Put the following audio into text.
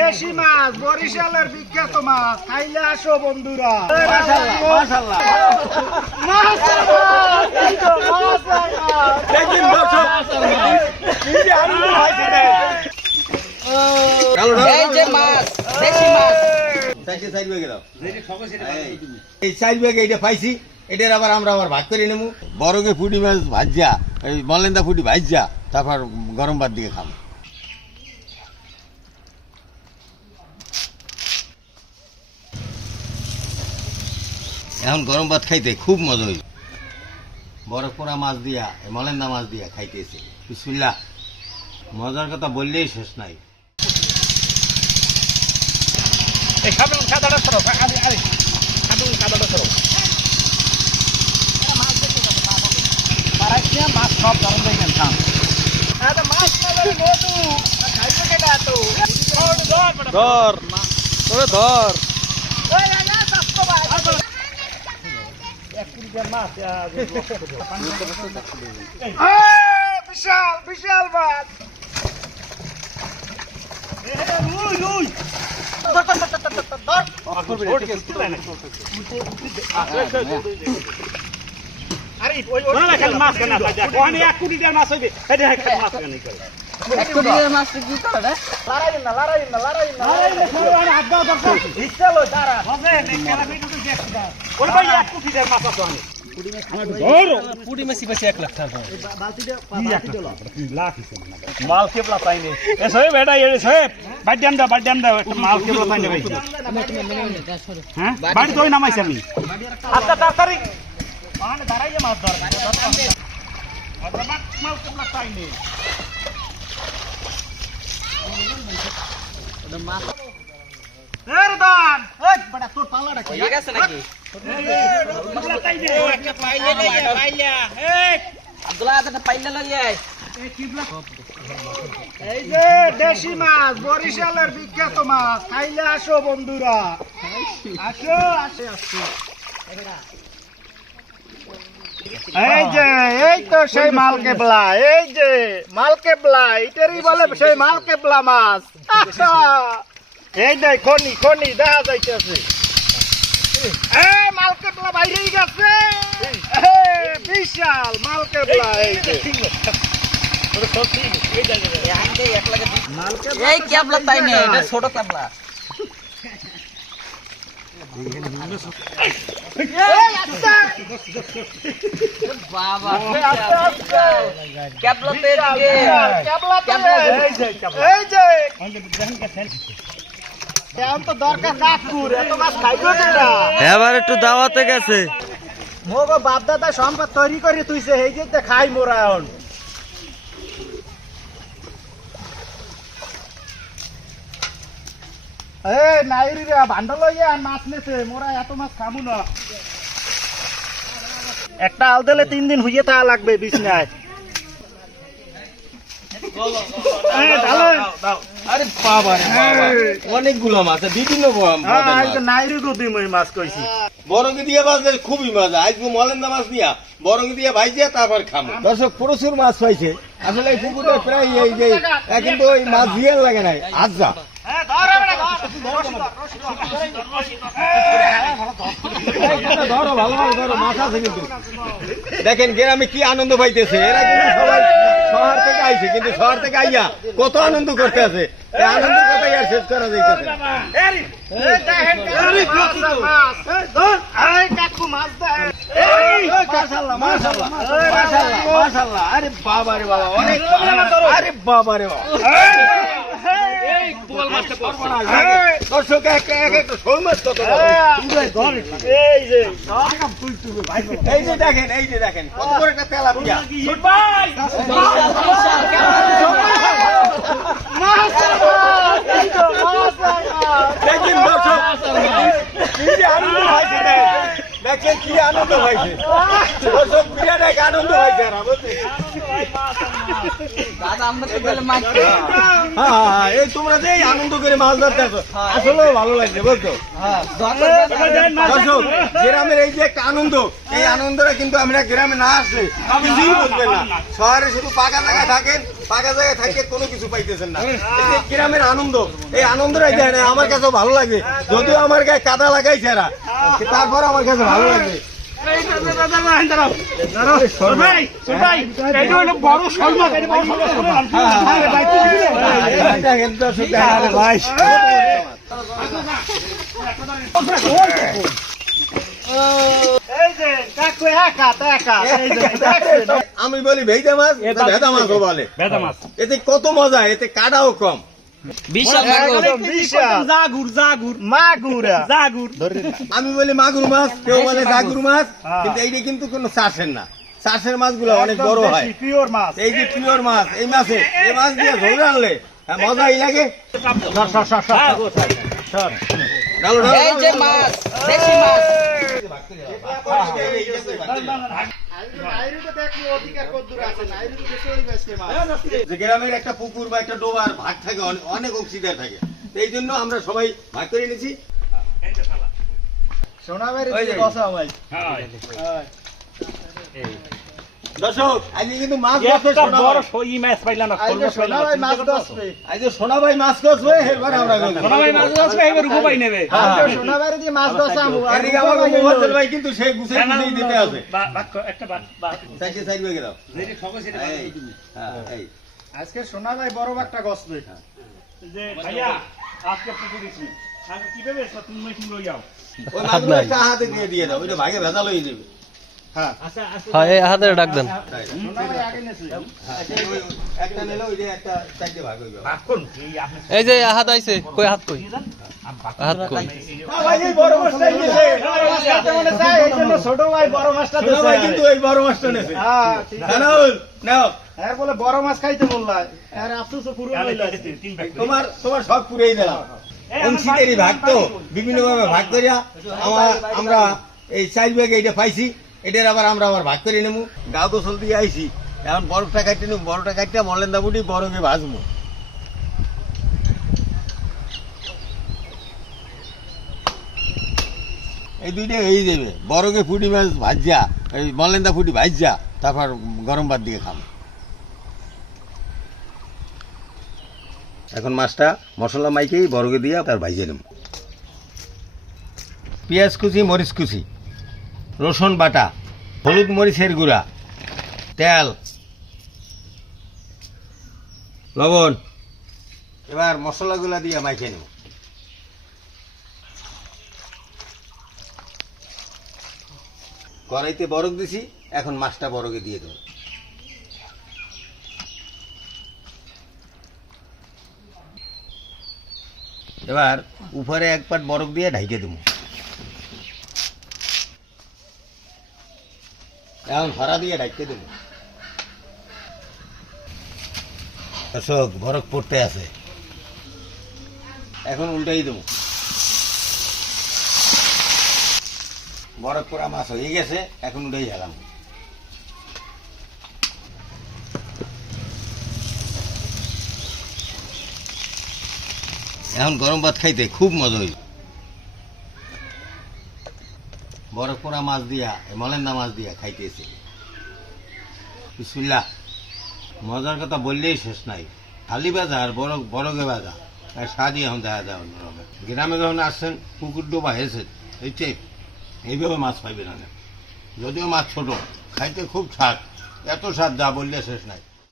দেশি মাছ বরিশালের বিখ্যাত মাছ। খাইলে আসো বন্ধুরা। এই চার এটা পাইছি এটার আবার আমরা আবার ভাগ করে নেব। বড়কে ফুটি মাছ ভাজা এই মলেন্দা ফুটি ভাজা তারপর গরম ভাত দিয়ে খাব। এখন গরম ভাত খাইতে খুব মজা হইল। বড় পোড়া মাছ দিয়া মলেন্দা মাছ দিয়া খাইতেছে। বিসমিল্লাহ। মজার কথা বললেই শেষ নাই। এই খাবেন কাদাটা সরো আরে আরে খাবেন কাদাটা সরো মারাইছে মাছ সব গরম হয়ে গেল খান আরে মাছ মালার মধু খাইবে কেডা তো ধর ধর ধর তোরে ধর ওই না সাস্তো ভাই এক কুড়ি মাছ বিশাল বিশাল মাছ। লুই লুই আরে ওই ওই মাছ কেন কোহানি এক কোটি টাকার মাছ হইবে এটা মাছ কেন করে এক কোটি টাকার মাছ কি করে রে লড়াই না মাল এ সবে বেটা এ সবে বাড়িয়াম দা দা মাল কেবলা বাড়ি মাল কেবলা এর তোর পাল্লাটা কি? হয়ে গেছে নাকি? এই আব্দুল্লাহ একটা পাইলে লইয়া এই যে দেশি মাছ বরিশালের বিখ্যাত মাছ খাইলে আসো বন্ধুরা। আসো আসে আসো। এই যে এই তো সেই মাল কেবলা এই যে মাল কেবলা এটারই বলে সেই মাল কেবলা মাছ! এই যে খনি খনি দেখা যাইতেছে। এই মাল কেবলা বাইরেই গেছে। এই, বিশাল মাল কেবলা এই এই ক্যাবলা তাই নেই এটা ছোট ক্যাবলা এই, আচ্ছা। বাবা আস্তে, আস্তে। ক্যাবলা এবার একটু দাওয়াতে গেছে। মোগো বাপ দাদা সম্পদ তৈরি করে তুইছে এই যে খাই মোরা এখন। এ নাইরি রে ভান্ড লইয়া মাছ নেছে মোরা এত মাছ খামু না। একটা আল দিলে তিন দিন হইয়ে তা লাগবে বিছনায়। এই, ঢালো। আরে বাবা রে বাবা। অনেকগুলো মাছ আছে, বিভিন্ন। নাইরি গো দিম ওই মাছ কইছি। বরঙ্গি দিয়ে বাজলে খুবই মজা। আজকে মলেন্দা মাছ দিয়া বরঙ্গি দিয়ে ভাইজে তারপর খাব দর্শক প্রচুর মাছ পাইছে। আসলে এই পুকুরে প্রায় এই যে কিন্তু ওই মাছ দিয়ে লাগে নাই। আজা হ্যাঁ ধর ভালোভাবে ধরো মাছ আছে কিন্তু। দেখেন গ্রামে কি আনন্দ পাইতেছে। এরা কিন্তু সবাই শহর থেকে আইছে কিন্তু শহর থেকে আইয়া কত আনন্দ করতে আছে আনন্দ কথাই আর শেষ করা যাইতেছে না। এরি, এই দেখেন কাকু মাছ, মাছ। এই ধর, এই কাকু মাছ দেখেন। এই, মাশাআল্লাহ, মাশাআল্লাহ, মাশাআল্লাহ, মাশাআল্লাহ। আরে বাবা রে বাবা, অনেক আরে বাবা রে বাবা। দর্শক এক এক একটা শোল মাছ কত বড়। এই যে দেখেন এই যে দেখেন কত বড় একটা তেলাপিয়া মাছ আর মাছ, এই তো মাছ আর মাছ। দেখেন দর্শক কি আনন্দ হয়েছে দেখেন। দেখেন কি আনন্দ হয়েছে দর্শক বিরাট এক আনন্দ হয়েছে হ্যাঁ হ্যাঁ, হ্যাঁ, এই তোমরা যে আনন্দ করে মাছ ধরতে আসো আসলেও ভালো লাগছে বুঝছ? দর্শক গ্রামের এই যে একটা আনন্দ এই আনন্দটা কিন্তু আমরা গ্রামে না আসলে কিছুই বুঝবেন না। শহরে শুধু পাকা জায়গায় থাকেন পাকা জায়গায় থাকে কোনো কিছু পাইতেছেন না। গ্রামের আনন্দ এই আনন্দটাই দেয় না আমার কাছে ভালো লাগে। যদিও আমার গায়ে কাদা লাগাইছে এরা তারপর আমার কাছে ভালো লাগে। আমি বলি ভেজা মাছ ভেদা মাছও বলে। এতে কত মজা এতে কাটাও কম। বিশাল মাগুর। একদম বিশাল জাগুর জাগুর মাগুরা জাগুর আমি বলি মাগুর মাছ কেউ বলে জাগুর মাছ কিন্তু এইটা কিন্তু কোনো চাষের না চাষের মাছগুলো অনেক বড় হয় পিওর মাছ এই যে পিওর মাছ এই মাছে এই মাছ দিয়ে ঝোল আনলে হ্যাঁ, মজাই লাগে ডালো, ডালো, এই যে মাছ দেশি মাছ গ্রামের একটা পুকুর বা একটা ডোবার ভাগ থাকে অনে- অনেক অংশীদার থাকে। এই জন্য আমরা সবাই ভাগ করে নিয়েছি সোনামের কথা ভাই। দর্শক আজকে কিন্তু মাছ ধরছে সোনাবাই। সই ম্যাচ পাইলাম না আজকে সোনাবাড়ি মাছ দশবে আজকে সোনাবাই মাছ ধরছে এবার আমরা করব। সোনাভাই মাছ আসবে এবার উপাই নেবে। আজকে সোনাবাড়ি দিয়ে মাছ দশাবো এদিকে আমাকে মোবাইল ভাই কিন্তু সে গুছে গুছেই দিতে আছে একটা বাদ সাইডে সাইড বেগে দাও যেটি সবাই সেটা এই, হ্যাঁ, এই। আজকে বড় একটা গসবে যে ভাইয়া আজকে পুকুর দিছি। আজকে কি ভেবে তুমি মেশিন লই যাও। ওই মাছগুলো হাতে দিয়ে দিয়ে দাও ওইটা ভাগে ভেজাল হয়ে যাবে। হ্যাঁ। হ্যাঁ এই হাতে ডাক দেন। এই যে হাত আইছে কই হাত কই? হাত মাছ খাইতে মনে চায় এই জন্য ছোট ভাই বড় মাছটা কিন্তু দিছে বড় মাছটা নেছে হ্যাঁ ঠিক আছে জানাউল নাও হ্যাঁ বলে বড় মাছ খাইতে বললাই আর আফসোস পুরো হইল তিন ভাগ তোমার তোমার সব পুরেই দিলাম অংশীদারি ভাগ তো বিভিন্ন ভাবে ভাগ করিয়া আমার আমরা এই চার ভাগে এটা পাইছি। এটার আবার আমরা আবার ভাগ করে নেব। গাও গোসল দিয়ে আইছি। এখন বরফটা কাটতে নেব, বরফটা কাটতে মলেন্দা বুটি বরফে ভাজবো। এই দুইটা হয়ে যাবে বরফে ফুটি মাছ ভাজা, এই মলেন্দা ফুটি ভাজা, তারপর গরম ভাত দিয়ে খাব। এখন মাছটা মশলা মাইকেই বরগে দিয়ে তার ভাইজে নেব। পেঁয়াজ কুচি, মরিচ কুচি। রসুন বাটা, হলুদ মরিচের গুঁড়া, তেল, লবণ। এবার মশলাগুলা দিয়ে মাইকে নেব। কড়াইতে বরফ দিছি, এখন মাছটা বরগে দিয়ে দেবো। এবার উপরে এক পাট বরফ দিয়ে ঢাইকে দেবো। এখন হরা দিয়ে ঢাইকে দেবো। অশোক বরফ পড়তে আছে। এখন উল্টাই দেবো। বরফ পড়া মাছ হয়ে গেছে, এখন উল্টাই গেলাম এখন গরম ভাত খাইতে খুব মজা হইল বরফ পোড়া মাছ দিয়া এই মলেন্দা মাছ দিয়া খাইতেছে। বিসমিল্লাহ। মজার কথা বললেই শেষ নাই। খালি বাজা আর বড় বড়কে বাজা। আর স্বাদই এখন দেখা যায় অন্যরকম গ্রামে যখন আসছেন পুকুর ডোবা হয়েছে এইটাই এইভাবে মাছ পাইবে না যদিও মাছ ছোট, খাইতে খুব স্বাদ। এত স্বাদ যা বললে শেষ নাই।